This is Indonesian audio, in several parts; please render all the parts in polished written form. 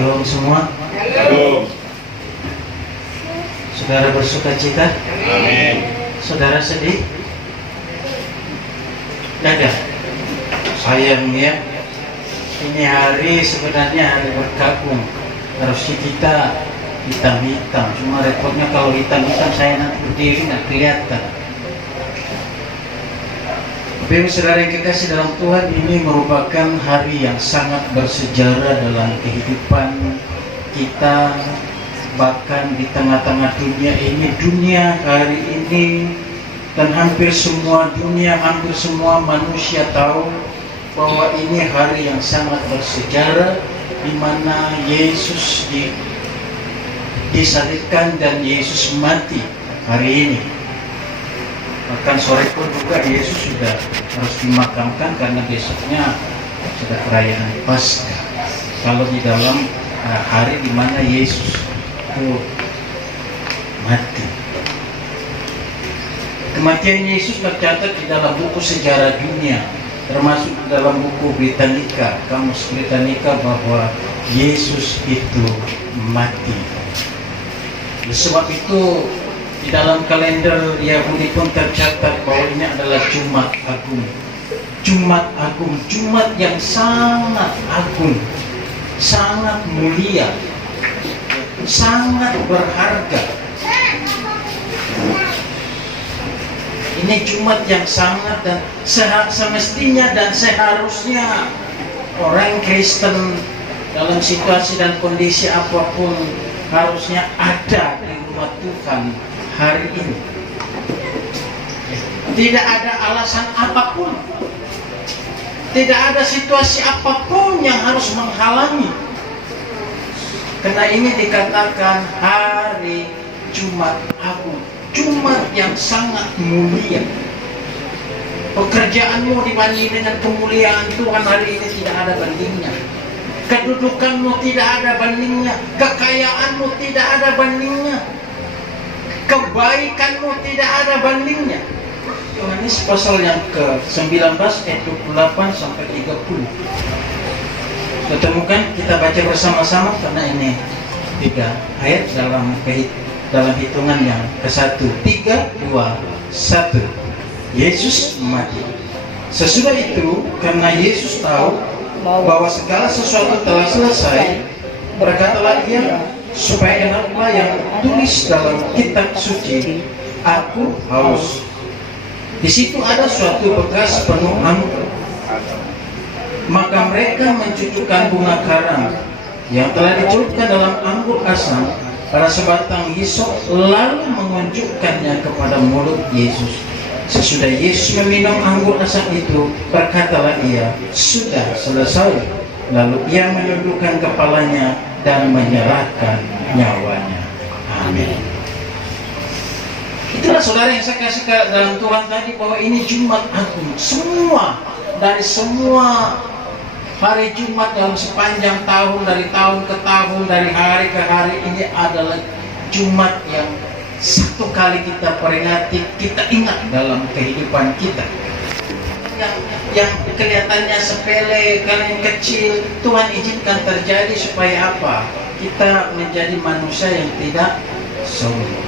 Shalom semua. Shalom. Saudara bersuka cita? Amin. Saudara sedih? Tidak. Sayang ya. Ini hari sebenarnya hari berkabung. Harusnya kita hitam-hitam. Cuma repotnya kalau hitam-hitam saya nanti berdiri nggak kelihatan. Bapak saudara yang kekasih dalam Tuhan, ini merupakan hari yang sangat bersejarah dalam kehidupan kita. Bahkan di tengah-tengah dunia ini, dunia hari ini, dan hampir semua dunia, hampir semua manusia tahu bahwa ini hari yang sangat bersejarah, di mana Yesus disalibkan dan Yesus mati hari ini. Bahkan sore pun juga Yesus sudah harus dimakamkan karena besoknya sudah perayaan Paskah. Kalau di dalam hari di mana Yesus itu mati. Kematian Yesus tercatat di dalam buku sejarah dunia, termasuk dalam buku Britannica, Kamus Britannica, bahwa Yesus itu mati. Sebab itu di dalam kalender Yahudi pun tercatat bahwa ini adalah Jumat Agung. Jumat Agung, Jumat yang sangat agung, sangat mulia, sangat berharga. Ini Jumat yang sangat dan semestinya dan seharusnya orang Kristen dalam situasi dan kondisi apapun harusnya ada di rumah Tuhan hari ini. Tidak ada alasan apapun, tidak ada situasi apapun yang harus menghalangi. Karena ini dikatakan hari Jumat Agung, Jumat yang sangat mulia. Pekerjaanmu dibanding dengan kemuliaan Tuhan hari ini tidak ada bandingnya. Kedudukanmu tidak ada bandingnya, kekayaanmu tidak ada bandingnya, kebaikanmu tidak ada bandingnya. Yohanes pasal yang ke-19 ayat 28 sampai 30. Ketemukan, kita baca bersama-sama karena ini 3 ayat dalam hitungan yang ke-1. 3, 2, 1. Yesus mati. Sesudah itu, karena Yesus tahu bahwa segala sesuatu telah selesai, berkatalah ia, supaya genaplah yang tulis dalam kitab suci, aku haus. Di situ ada suatu bekas penuh anggur. Maka mereka mencucukkan bunga karang yang telah dicelupkan dalam anggur asam pada sebatang hisop, lalu menunjukkannya kepada mulut Yesus. Sesudah Yesus meminum anggur asam itu, berkatalah ia, sudah selesai. Lalu ia menundukkan kepalanya dan menyerahkan nyawanya. Amin. Itulah saudara yang saya kasih dalam Tuhan tadi, bahwa ini Jumat Agung. Dari semua hari Jumat dalam sepanjang tahun, dari tahun ke tahun, dari hari ke hari, ini adalah Jumat yang satu kali kita peringati, kita ingat dalam kehidupan kita. Yang kelihatannya sepele, kalian kecil, Tuhan izinkan terjadi supaya apa? Kita menjadi manusia yang tidak sombong.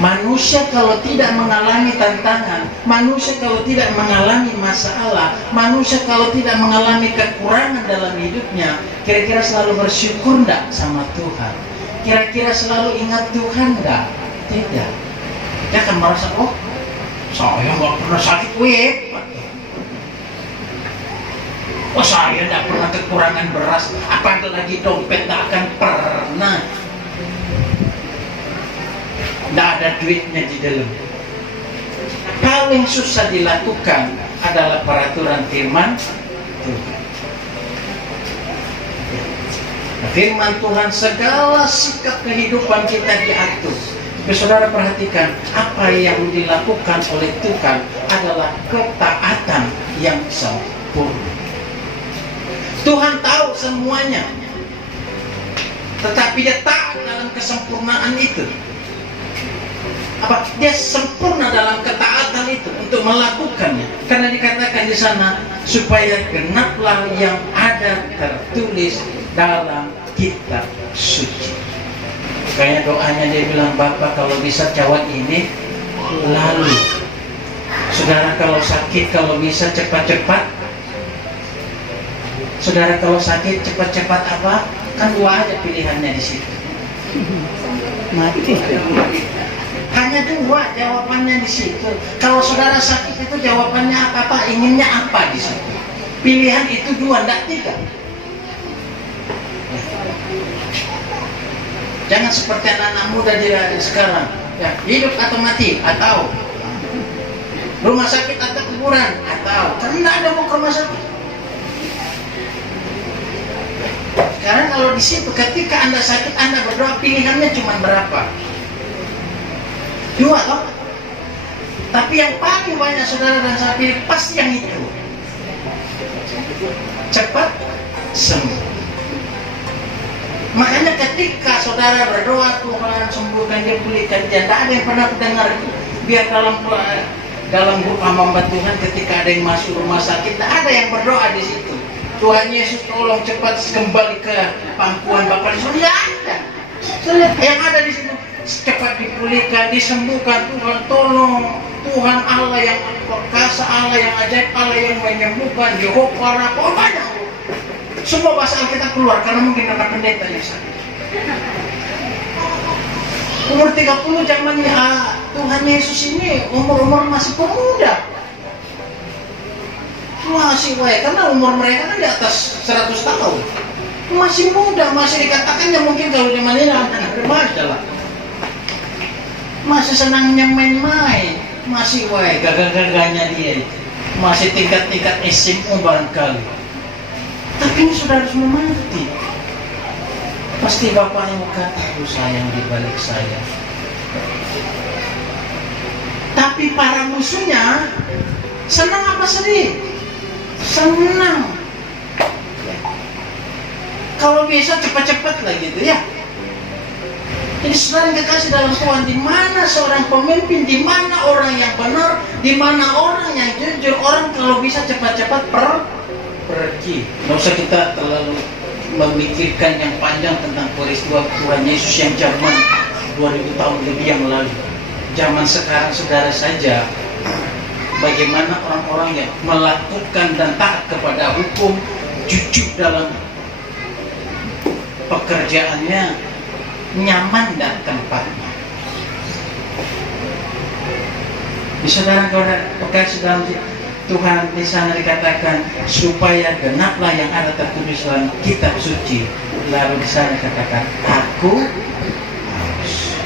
Manusia kalau tidak mengalami tantangan, manusia kalau tidak mengalami masalah, manusia kalau tidak mengalami kekurangan dalam hidupnya, kira-kira selalu bersyukur enggak sama Tuhan? Kira-kira selalu ingat Tuhan enggak? Tidak. Dia akan merasa, oh, saya nggak pernah sakit web. Oh, saya nggak pernah kekurangan beras. Apalagi dompet nggak akan pernah. Nggak ada duitnya di dalam. Paling susah dilakukan adalah peraturan firman Tuhan. Firman Tuhan, segala sikap kehidupan kita diatur. Tapi saudara perhatikan, apa yang dilakukan oleh Tuhan adalah ketaatan yang sempurna. Tuhan tahu semuanya, tetapi dia taat dalam kesempurnaan itu. Dia sempurna dalam ketaatan itu untuk melakukannya. Karena dikatakan di sana supaya genaplah yang ada tertulis dalam kitab suci. Kayak doanya dia bilang, Bapak kalau bisa cawan ini lalu. Saudara kalau sakit kalau bisa cepat-cepat. Saudara kalau sakit cepat-cepat apa? Kan dua aja pilihannya di situ. Mati. Hanya dua jawabannya di situ. Kalau saudara sakit itu jawabannya apa? Inginnya apa di situ? Pilihan itu dua, tidak tiga. Jangan seperti anak-anak muda di sekarang. Ya, hidup atau mati, atau rumah sakit atau kuburan, atau karena tidak ada mau ke rumah sakit. Sekarang kalau di situ ketika Anda sakit, Anda berdoa, pilihannya cuma berapa? Dua toh? Tapi yang paling banyak saudara dan saya pilih pasti yang itu. Cepat sembuh. Makanya ketika saudara berdoa, Tuhan sembuhkan dia, pulihkan dia, tidak ada yang pernah dengar itu. Biar dalam grup hamba Tuhan ketika ada yang masuk rumah sakit, tidak ada yang berdoa di situ. Tuhan Yesus tolong cepat kembali ke pangkuan Bapak di surga. Yang ada di situ cepat dipulihkan, disembuhkan. Tuhan tolong, Tuhan Allah yang perkasa, Allah yang ajaib, Allah yang menyembuhkan, Jehovah Rafa, banyak. Semua bahasa Alkitab keluar karena mungkin karena pendeta yang sakit. Umur 30 zamannya Tuhan Yesus ini umur masih pemuda. Masih baik, karena umur mereka kan di atas 100 tahun. Masih muda, masih dikatakannya mungkin kalau zaman ini anak remaja lah. Masih senangnya main-main, masih baik, gagah-gagahnya dia. Masih tingkat-tingkat SMA barangkali. Tapi ini sudah harus mengerti. Pasti bapaknya berkata, aku sayang di balik saya. Tapi para musuhnya senang apa sedih? Senang. Kalau bisa cepat-cepat lah gitu ya. Jadi saudara yang kekasih dalam Tuhan, di mana seorang pemimpin, di mana orang yang benar, di mana orang yang jujur, orang kalau bisa cepat-cepat pergi. Nggak usah kita terlalu memikirkan yang panjang tentang peristiwa Tuhan Yesus yang zaman 2000 tahun lebih yang lalu. Zaman sekarang saudara saja, bagaimana orang-orang yang melakukan dan taat kepada hukum, jujur dalam pekerjaannya, nyaman dan tempatnya. Di saudara kekasih dalam Tuhan, di sana dikatakan supaya genaplah yang ada tertulis dalam kitab suci. Lalu di sana dikatakan aku haus.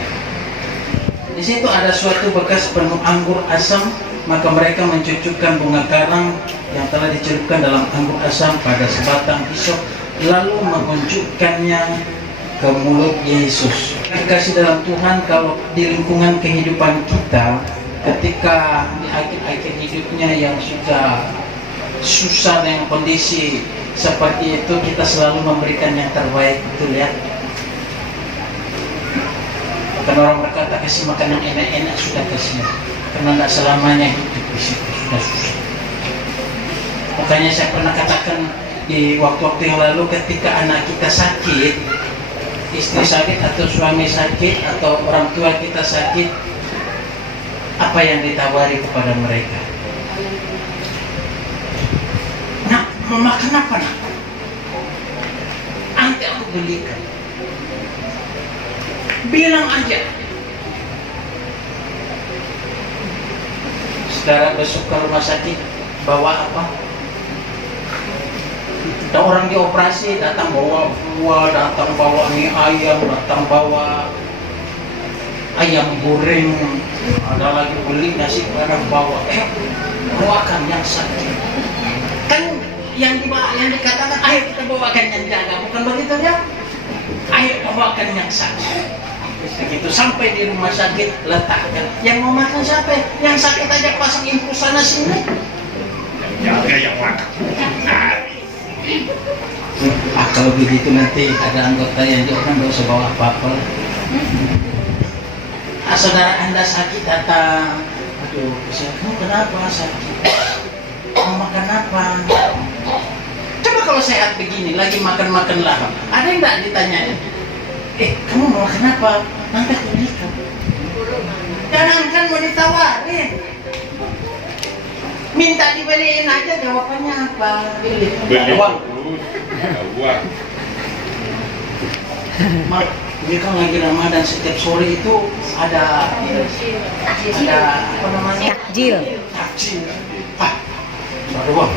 Di situ ada suatu bekas penuh anggur asam, maka mereka mencucukkan bunga karang yang telah dicelupkan dalam anggur asam pada sebatang hisop, lalu mengunjukkannya ke mulut Yesus. Kasih dalam Tuhan, kalau di lingkungan kehidupan kita, ketika di akhir-akhir hidupnya yang sudah susah dengan kondisi seperti itu, kita selalu memberikan yang terbaik. Betul ya? Karena orang berkata kasih makan yang enak-enak, sudah kasih. Karena tidak selamanya hidup di situ sudah susah. Makanya saya pernah katakan di waktu-waktu yang lalu, ketika anak kita sakit, istri sakit atau suami sakit atau orang tua kita sakit, apa yang ditawari kepada mereka? Nak, mau makan apa nak? Nanti aku belikan. Bilang aja. Saudara besok ke rumah sakit, bawa apa? Ada orang dioperasi, datang bawa buah, datang bawa mie ayam, datang bawa ayam goreng, ada lagi beli nasi padang bawa. Bawakan yang sakit. Kan yang dikatakan, ayo kita bawakan yang jaga, bukan begitu ya? Ayo bawakan yang sakit. Begitu sampai di rumah sakit, letakkan. Yang mau makan siapa? Yang sakit aja pasang infus sana sini. Jaga yang makan. Kalau begitu nanti ada anggota yang dia kan nggak usah bawa apa-apa. saudara Anda sakit datang, aduh, kamu kenapa sakit? Mau makan apa? Coba kalau sehat begini, lagi makan-makan lahap, ada yang enggak ditanyain? Kamu mau makan apa? Nanti aku belikan. Jangan kan mau ditawarin. Minta dibeliin aja, jawabannya apa? Beli uang. Uang. Ini kan lagi Ramadan, setiap sore itu ada apa namanya? Takjil. Ada uang.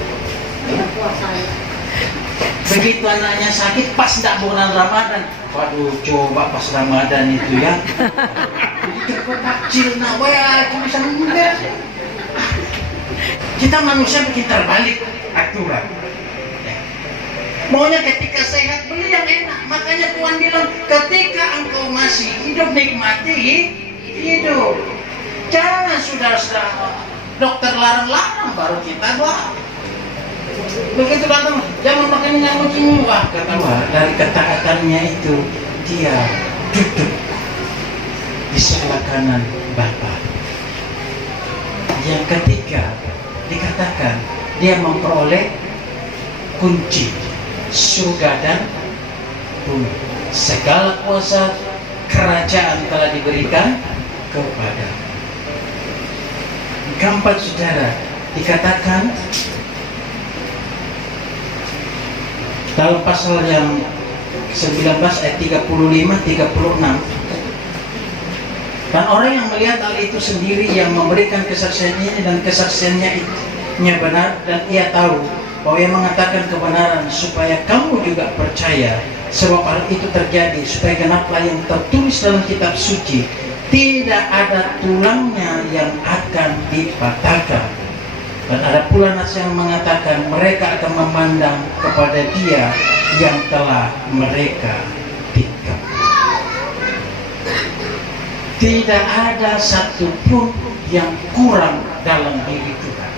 Begitu anaknya sakit, pas tidak bulan Ramadan, waduh, coba pas Ramadan itu ya. Jadi kita takjil, nah, wah, bisa menunda. Kita manusia bikin terbalik aturan. Maunya ketika sehat beli yang enak. Makanya Tuhan bilang, ketika engkau masih hidup nikmati hidup. Jangan sudah dokter larang-larang baru kita doa. Begitu datang, jangan makan yang begini. Wah, kata dari ketaatannya itu dia duduk di sebelah kanan Bapa. Yang ketiga dikatakan dia memperoleh kunci surga dan bumi. Segala kuasa kerajaan telah diberikan kepada. Keempat, saudara, dikatakan dalam pasal yang 19 ayat 35-36, dan orang yang melihat hal itu sendiri, yang memberikan kesaksiannya dan kesaksiannya benar, dan ia tahu bahwa ia mengatakan kebenaran, supaya kamu juga percaya sebab hal itu terjadi, supaya genaplah yang tertulis dalam kitab suci, tidak ada tulangnya yang akan dipatahkan. Dan ada pula nas yang mengatakan mereka akan memandang kepada dia yang telah mereka tikam. Tidak ada satupun yang kurang dalam diri Tuhan.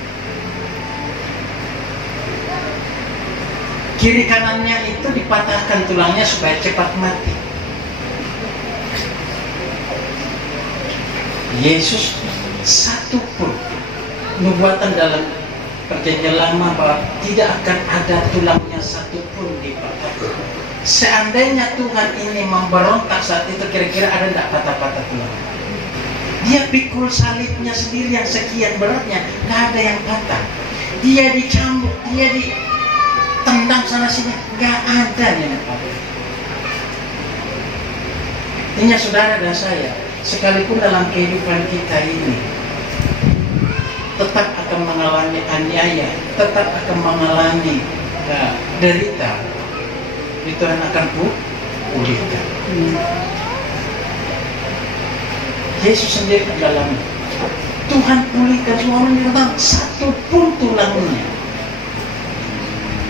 Kiri kanannya itu dipatahkan tulangnya supaya cepat mati. Yesus satupun nubuatan dalam perjanjian lama bahwa tidak akan ada tulangnya satupun dipatahkan. Seandainya Tuhan ini memberontak saat itu, kira-kira ada tidak patah-patah tulang? Dia pikul salibnya sendiri yang sekian beratnya, nggak ada yang patah. Dia dicambuk, dia ditendang sana sini, nggak ada yang patah. Artinya saudara dan saya, sekalipun dalam kehidupan kita ini tetap akan mengalami aniaya, tetap akan mengalami derita, Tuhan akan pulihkan. Yesus sendiri dalam Tuhan pulihkan semua orang, satu pun tulangnya.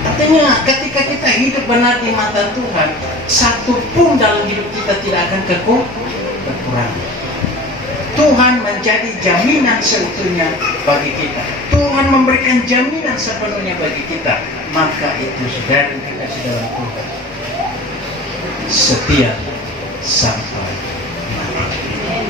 Artinya ketika kita hidup benar di mata Tuhan, satu pun dalam hidup kita tidak akan kekurangan. Tuhan menjadi jaminan seutuhnya bagi kita. Tuhan memberikan jaminan sepenuhnya bagi kita. Maka itu saudara kita dalam Tuhan setia sampai mati.